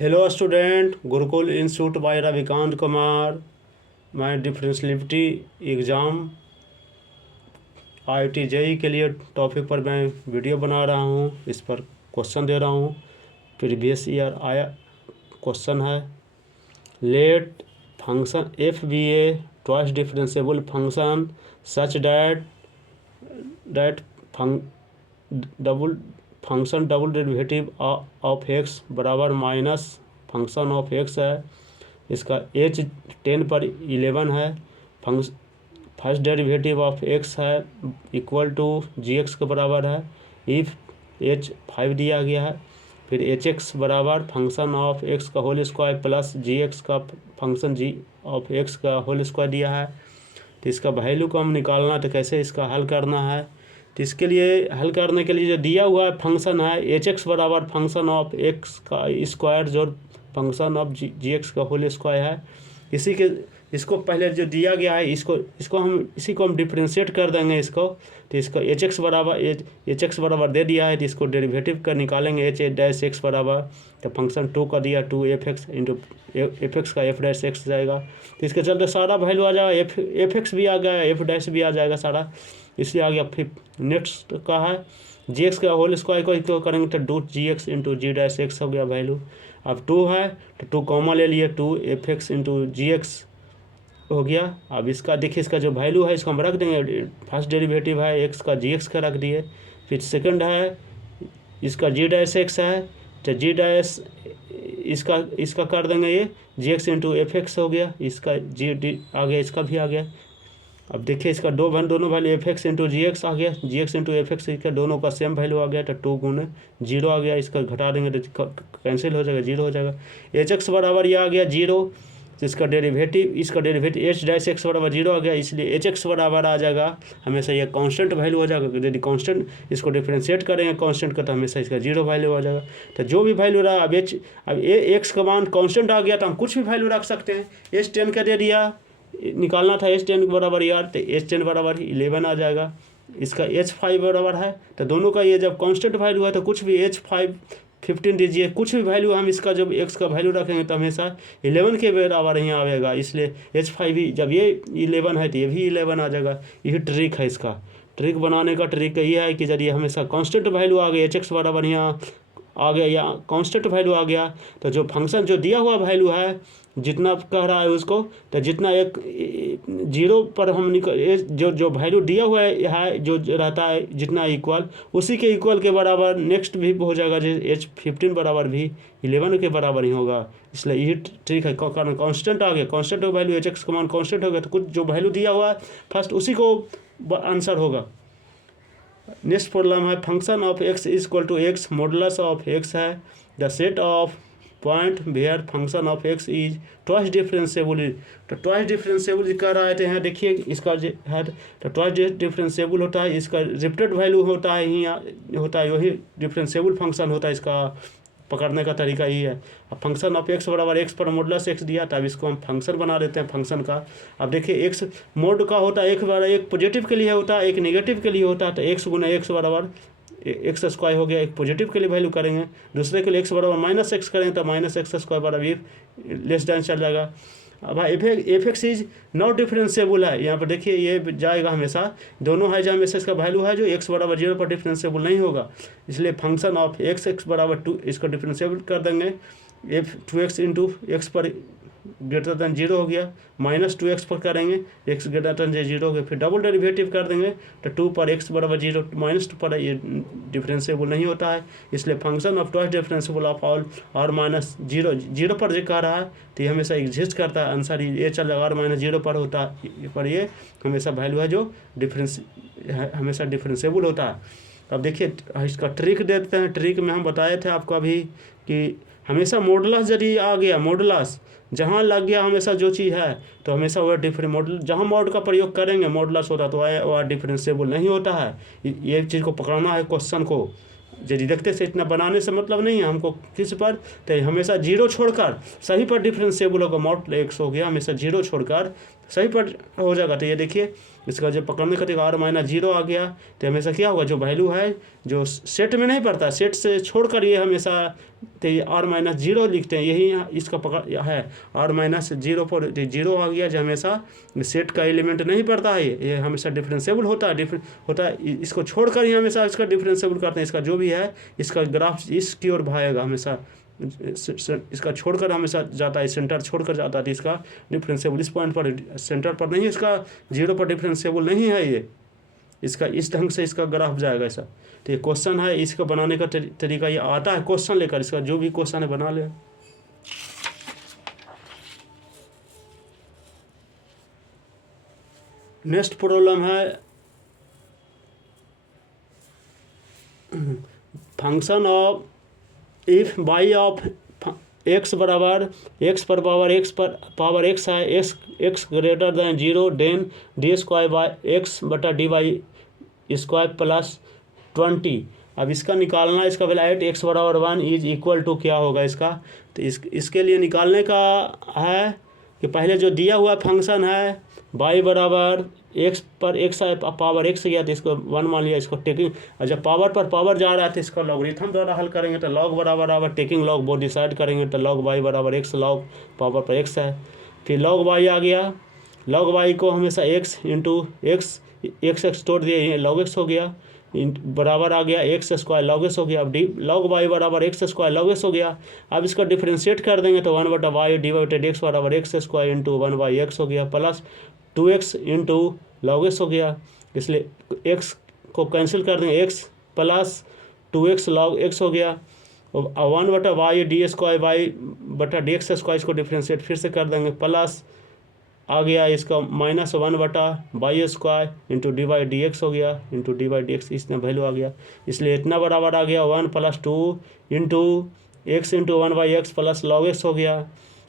Hello student, Gurukul Institute by Ravikant Kumar. मैं डिफरेंशियलिटी exam IIT JEE के लिए topic पर मैं वीडियो बना रहा हूँ, इस पर क्वेश्चन दे रहा हूँ। प्रीवियस ईयर आया क्वेश्चन है, let function f be a twice differentiable function such that double derivative of x बराबर माइनस फंक्शन ऑफ एक्स है। इसका एच 10 पर 11 है। फर्स्ट डेरिवेटिव ऑफ एक्स है इक्वल टू जी एक्स के बराबर है। इफ़ एच 5 दिया गया है, फिर एच एक्स बराबर फंक्शन ऑफ एक्स का होल स्क्वायर प्लस जी एक्स का फंक्शन जी ऑफ एक्स का होल स्क्वायर दिया है। तो इसका वैल्यू को हम निकालना, तो कैसे इसका हल करना है। तो इसके लिए हल करने के लिए जो दिया हुआ फंक्शन है एच एक्स बराबर फंक्शन ऑफ एक्स का स्क्वायर जो फंक्शन ऑफ जी एक्स का होल स्क्वायर है, इसको पहले जो दिया गया है इसी को हम डिफ्रेंशिएट कर देंगे इसको। तो इसको एच एक्स बराबर दे दिया है, तो इसको डेरिवेटिव का निकालेंगे एच डैश एक्स बराबर, तो फंक्शन 2 का दिया 2 F x into F x का एफ डैश एक्स जाएगा। तो इसके चलते सारा वैल्यू आ जाएगा, एफ एक्स भी आ गया, एफ डैश भी आ जाएगा सारा, इसलिए आ गया। फिर नेक्स्ट का है जी एक्स का होल स्क्वायर को इक्वल करेंगे तो two g x into g dash x हो गया वैल्यू। अब 2 है तो 2 कॉमा ले लिए, 2 एफ एक्स इंटू जी एक्स हो गया। अब इसका देखिए, इसका जो वैल्यू है इसको हम रख देंगे। फर्स्ट डेरिवेटिव है एक्स का जी एक्स का रख दिए, फिर सेकंड है इसका जी डैश एक्स है, तो जी डैश इसका कर देंगे ये जी एक्स इंटू एफ एक्स हो गया, इसका जी डी आ गया, इसका भी आ गया। अब देखिए इसका दोनों वैल्यू एफ एक्स इंटू जी एक्स आ गया, जी एक्स इंटू एफ एक्स का दोनों का सेम वैल्यू आ गया, तो 2 गुने 0 आ गया। इसका घटा देंगे तो कैंसिल हो जाएगा, 0 हो जाएगा। एच एक्स बराबर ये आ गया 0, तो इसका डेरिवेटिव एच डैश एक्स बराबर 0 आ गया, इसलिए एच एक्स बराबर आ जाएगा हमेशा ये कांस्टेंट वैल्यू हो जाएगा। यदि कांस्टेंट इसको डिफ्रेंशिएट करेंगे कांस्टेंट का, तो हमेशा इसका 0 वैल्यू आ जाएगा। तो जो भी वैल्यू रहा, अब एक्स का मान कांस्टेंट आ गया तो हम कुछ भी वैल्यू रख सकते हैं। एच 10 का दे दिया, निकालना था एच 10 बराबर यार, तो एच 10 बराबर 11 आ जाएगा। इसका एच 5 बराबर है, तो दोनों का ये जब कांस्टेंट वैल्यू है तो कुछ भी एच 5 15 दीजिए, कुछ भी वैल्यू हम इसका जब एक्स का वैल्यू रखेंगे तो हमेशा 11 के बराबर ही आएगा। इसलिए एच 5 भी जब ये 11 है तो ये भी 11 आ जाएगा। यही ट्रिक है, इसका ट्रिक बनाने का ट्रिक ये है कि जब ये हमेशा कांस्टेंट वैल्यू आ गया, एच एक्स बराबर यहाँ आ गया या कांस्टेंट वैल्यू आ गया, तो जो फंक्शन जो दिया हुआ वैल्यू है जितना कह रहा है उसको, तो जितना एक 0 पर हम जो वैल्यू दिया हुआ है जो रहता है जितना इक्वल, उसी के इक्वल के बराबर नेक्स्ट भी हो जाएगा। जैसे एच 15 बराबर भी 11 के बराबर ही होगा। इसलिए यही ट्रिक है, कारण कांस्टेंट आ गया, कांस्टेंट वैल्यू एच एक्स का मान कांस्टेंट हो गया, तो कुछ जो वैल्यू दिया हुआ है फर्स्ट उसी को आंसर होगा। नेक्स्ट प्रॉब्लम है function of X is equal to X modulus of x है the set of point where function of X is twice differentiable. तो ट्वाइस डिफरेंशिएबल कह रहा है, तो यहाँ देखिए इसका जो है तो ट्वाइस डिफरेंशिएबल होता है, इसका रिपीटेड वैल्यू होता है ही होता है, वही डिफरेंशिएबल फंक्शन होता है। इसका पकड़ने का तरीका यही है। अब फंक्शन ऑफ एक्स बराबर एक्स पर मॉडुलस एक्स दिया, तब इसको हम फंक्शन बना देते हैं फंक्शन का। अब देखिए एक्स मोड का होता है, एक पॉजिटिव के लिए होता है, एक नेगेटिव के लिए होता है। तो एक्स गुना एक्स बराबर एक्स स्क्वायर हो गया, एक पॉजिटिव के लिए वैल्यू करेंगे, दूसरे के लिए एक्स बराबर माइनस एक्स करेंगे तो माइनस एक्स स्क्वायर बराबर ये लेस देन चल जाएगा। अब F x is not differentiable है, यहाँ पर देखिए ये जाएगा हमेशा, दोनों है जो हमेशा इसका वैल्यू है जो एक्स बराबर 0 पर डिफरेंशिएबल नहीं होगा। इसलिए फंक्शन ऑफ एक्स बराबर 2 इसको डिफरेंशिएबल कर देंगे, एफ 2x इंटू एक्स पर ग्रेटर दैन 0 हो गया, माइनस 2x पर करेंगे एक्स ग्रेटर दैन 0 हो गया, फिर डबल डेरिवेटिव कर देंगे तो 2 पर एक्स बराबर 0 माइनस 2 पर ये डिफरेंशिएबल नहीं होता है। इसलिए function of twice differentiable of all और माइनस 0 पर जो कह रहा है तो ये हमेशा एग्जिस्ट करता है, आंसर ये चल जाएगा। और माइनस 0 पर होता है, पर ये हमेशा वैल्यू है जो हमेशा डिफरेंशिएबल होता है। अब देखिए इसका ट्रिक देते हैं। ट्रिक में हम बताए थे आपको अभी कि हमेशा मॉडुलस यदि आ गया, मॉडुलस जहाँ लग गया हमेशा जो चीज़ है तो हमेशा वह डिफरेंट मॉडल जहाँ मॉड का प्रयोग करेंगे मॉडुलस होता तो वह डिफरेंशिएबल नहीं होता है। ये चीज़ को पकड़ना है क्वेश्चन को। यदि देखते से इतना बनाने से मतलब नहीं है हमको किस पर, तो हमेशा 0 छोड़कर सही पर डिफरेंशिएबल होगा। मॉड एक्स हो गया, हमेशा 0 छोड़कर सही पर हो जाएगा। तो ये देखिए इसका जो पकड़ने का तरीका r-0 आ गया, तो हमेशा क्या होगा, जो वैल्यू है जो सेट में नहीं पड़ता, सेट से छोड़कर ये हमेशा तो ये r-0 लिखते हैं, यही इसका पकड़ है। r-0 पर 0 आ गया, जो हमेशा सेट का एलिमेंट नहीं पड़ता है, ये हमेशा डिफरेंशिएबल होता है, इसको छोड़कर ही हमेशा इसका डिफरेंशिएबल करते हैं। इसका जो भी है इसका ग्राफ इसकी ओर भागेगा हमेशा, इसका छोड़कर हमेशा जाता है, सेंटर छोड़कर जाता है, तो इसका डिफरेंशिएबल इस पॉइंट पर सेंटर पर नहीं, इसका 0 पर डिफरेंशिएबल नहीं है, ये इसका इस ढंग से इसका ग्राफ जाएगा ऐसा। तो ये क्वेश्चन है, इसको बनाने का तरीका ये आता है क्वेश्चन लेकर, इसका जो भी क्वेश्चन है बना ले। नेक्स्ट प्रॉब्लम है function of f by of x बराबर x पर पावर x है, x greater than 0 then d² by x बटा dy² प्लस 20। अब इसका निकालना, इसका वैल्यू x बराबर 1 इज इक्वल टू क्या होगा इसका, तो इसके लिए निकालने का है कि पहले जो दिया हुआ फंक्शन है y बराबर x पर x है, पावर x गया तो इसको 1 मान लिया, इसको टेकिंग, और जब पावर पर पावर जा रहा है तो इसका लॉगरिथम द्वारा हल करेंगे, तो log बराबर टेकिंग log वो डिसाइड करेंगे, तो log y बराबर x, log पावर पर x है, फिर log y आ गया, log y को हमेशा x इंटू x तोड़ दिए log x हो गया, बराबर आ गया x स्क्वायर log s हो गया। अब log y बराबर x स्क्वायर log s हो गया। अब इसका डिफ्रेंशिएट कर देंगे तो 1 बटा वाई डिवाइडेड x बराबर x स्क्वायर इंटू 1/x हो गया, plus 2x into log s हो गया। इसलिए x को कैंसिल कर देंगे, x plus 2x log x हो गया, और 1 बटा वाई डी स्क्वायर वाई बटा डी एक्स स्क्वायर, इसको डिफ्रेंशिएट फिर से कर देंगे, प्लस आ गया इसका -1 बटा y square into d y d x हो गया, into d y d x इतना वैल्यू आ गया। इसलिए इतना बराबर आ गया 1 + 2 into x into 1/x plus log x हो गया।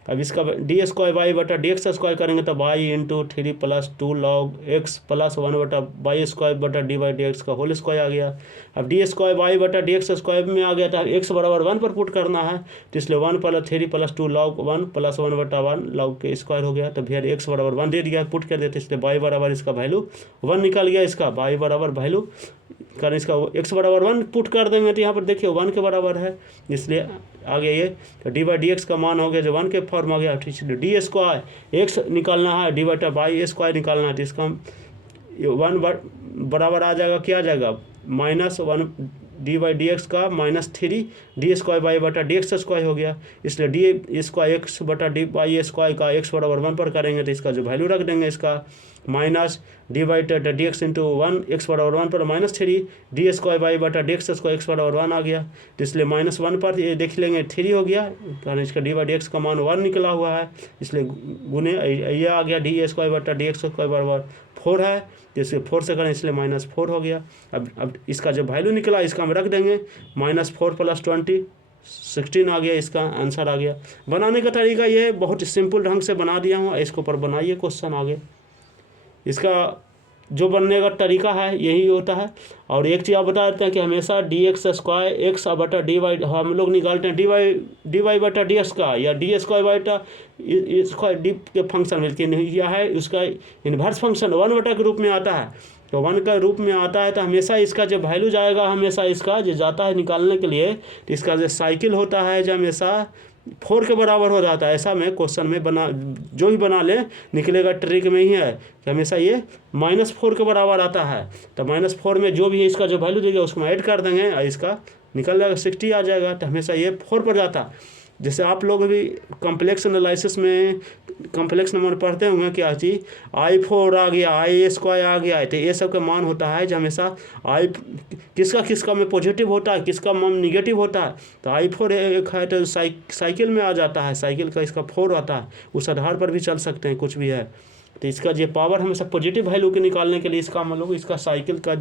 अब इसका d² वाई बटा डी एक्स स्क्वायर करेंगे तो y into 3 + 2 log x plus 1 बटा वाई स्क्वायर बटा डी वाई डी एक्स का होल स्क्वायर आ गया। अब d² वाई बटा डी एक्स स्क्वायर में आ गया था, x बराबर 1 पर पुट करना है, तो इसलिए 1 + 3 + 2 log 1 प्लस 1 बटा 1 log के स्क्वायर हो गया। तो फिर x बराबर 1 दे दिया, पुट कर देते, इसलिए y बराबर इसका वैल्यू 1 निकल गया। इसका y बराबर वैल्यू कारण इसका x बराबर 1 पुट कर देंगे तो यहाँ पर देखिए 1 के बराबर है, इसलिए आ गया ये, तो डी बाई डी एक्स का मान हो गया जो 1 के फॉर्म आ गया। इसलिए d² x निकालना है, डी बटा वाई स्क्वायर निकालना है, तो इसका 1 बराबर आ जाएगा, क्या आ जाएगा -1 डी बाई डी एक्स का -3 d² वाई बटा डी एक्स स्क्वायर हो गया। इसलिए d² x बटा डी वाई स्क्वायर का x बराबर 1 पर करेंगे तो इसका जो वैल्यू रख देंगे, इसका minus D by D x into 1 x बराबर 1 पर -3 d² वाई बटा डी एक्स स्क्वायर x बराबर 1 आ गया। तो इसलिए -1 पर ये देख लेंगे 3 हो गया, कारण इसका डी बाई डी एक्स का मान 1 निकला हुआ है, इसलिए गुने ये आ गया d² बटा डी एक्स स्क्वायर बराबर 4 है, जैसे 4 से करें इसलिए -4 हो गया। अब इसका जो वैल्यू निकला इसका हम रख देंगे, -4 + 20 16 आ गया, इसका आंसर आ गया। बनाने का तरीका ये बहुत सिंपल ढंग से बना दिया हूँ, इसके ऊपर बनाइए क्वेश्चन आगे। इसका जो बनने का तरीका है यही होता है। और एक चीज़ आप बता देते हैं कि हमेशा d² x बटा dy हम लोग निकालते हैं dy बटा ds का, या d² बटा स्क्वायर डी के फंक्शन में यह है, उसका इन्वर्स फंक्शन 1 बटा के रूप में आता है, तो 1 का रूप में आता है, तो हमेशा इसका जो वैल्यू जाएगा, हमेशा इसका जो जाता है निकालने के लिए, तो इसका जो साइकिल होता है जो हमेशा 4 के बराबर हो जाता है। ऐसा में क्वेश्चन में जो भी बना ले निकलेगा, ट्रिक में ही है कि हमेशा ये -4 के बराबर आता है, तो -4 में जो भी इसका जो वैल्यू देगा उसको ऐड कर देंगे और इसका निकल जाएगा 60 आ जाएगा, तो हमेशा ये 4 पर जाता। जैसे आप लोग भी कॉम्प्लेक्स एनालिसिस में कॉम्प्लेक्स नंबर पढ़ते होंगे, क्या चीज़ I4 आ गया, I² आ गया, तो ये सब का मान होता है जो हमेशा किसका में पॉजिटिव होता है, किसका मान निगेटिव होता है। तो I4 एक है तो साइकिल में आ जाता है, साइकिल का इसका 4 आता है, उस आधार पर भी चल सकते हैं, कुछ भी है। तो इसका जो पावर हमेशा पॉजिटिव वैल्यू के निकालने के लिए इसका हम लोग इसका साइकिल का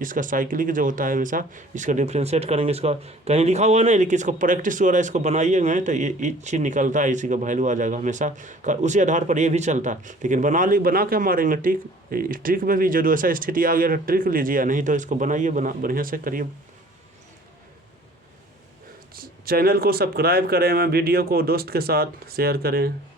इसका साइकिलिक जो होता है हमेशा इसका डिफ्रेंशिएट करेंगे। इसका कहीं लिखा हुआ नहीं, लेकिन इसको प्रैक्टिस द्वारा इसको बनाइएगा तो ये चीज़ निकलता है, इसी का वैल्यू आ जाएगा हमेशा, उसी आधार पर ये भी चलता है। लेकिन बना के मारेंगे ट्रिक में भी जो ऐसा स्थिति आ गया तो ट्रिक लीजिए, नहीं तो इसको बनाइए, बढ़िया से करिए। चैनल को सब्सक्राइब करें, वीडियो को दोस्त के साथ शेयर करें।